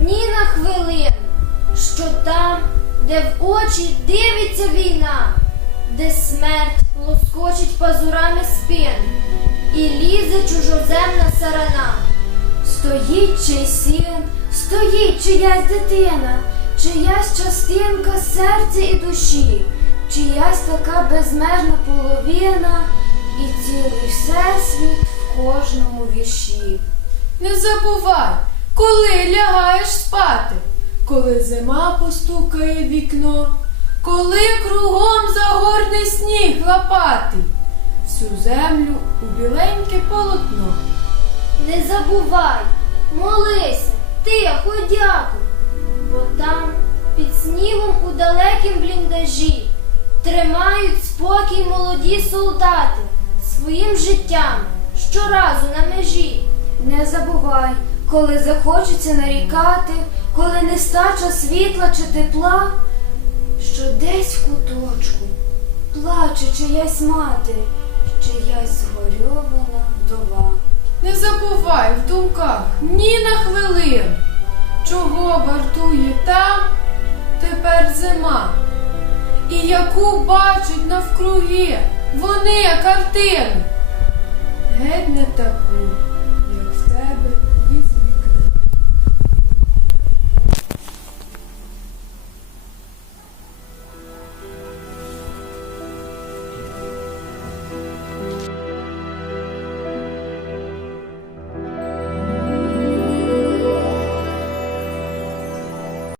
ні на хвилину, що там, де в очі дивиться війна, де смерть лоскочить пазурами спин і лізе чужоземна сарана. Стоїть чий син, стоїть чиясь дитина, чиясь частинка серця і душі, чиясь така безмежна половина і цілий всесвіт в кожному вірші. Не забувай, коли лягаєш спати, коли зима постукає в вікно, коли кругом загорний сніг лопатий, всю землю у біленьке полотно. Не забувай, молися, тихо дякуй, бо там під снігом у далекім бліндажі тримають спокій молоді солдати своїм життям щоразу на межі. Не забувай, коли захочеться нарікати, коли нестача світла чи тепла, що десь в куточку плаче чиясь мати, чиясь згорьована вдова. Не забувай в думках ні на хвилину, чого вартує там тепер зима, і яку бачать навкруги вони картину. Геть не таку,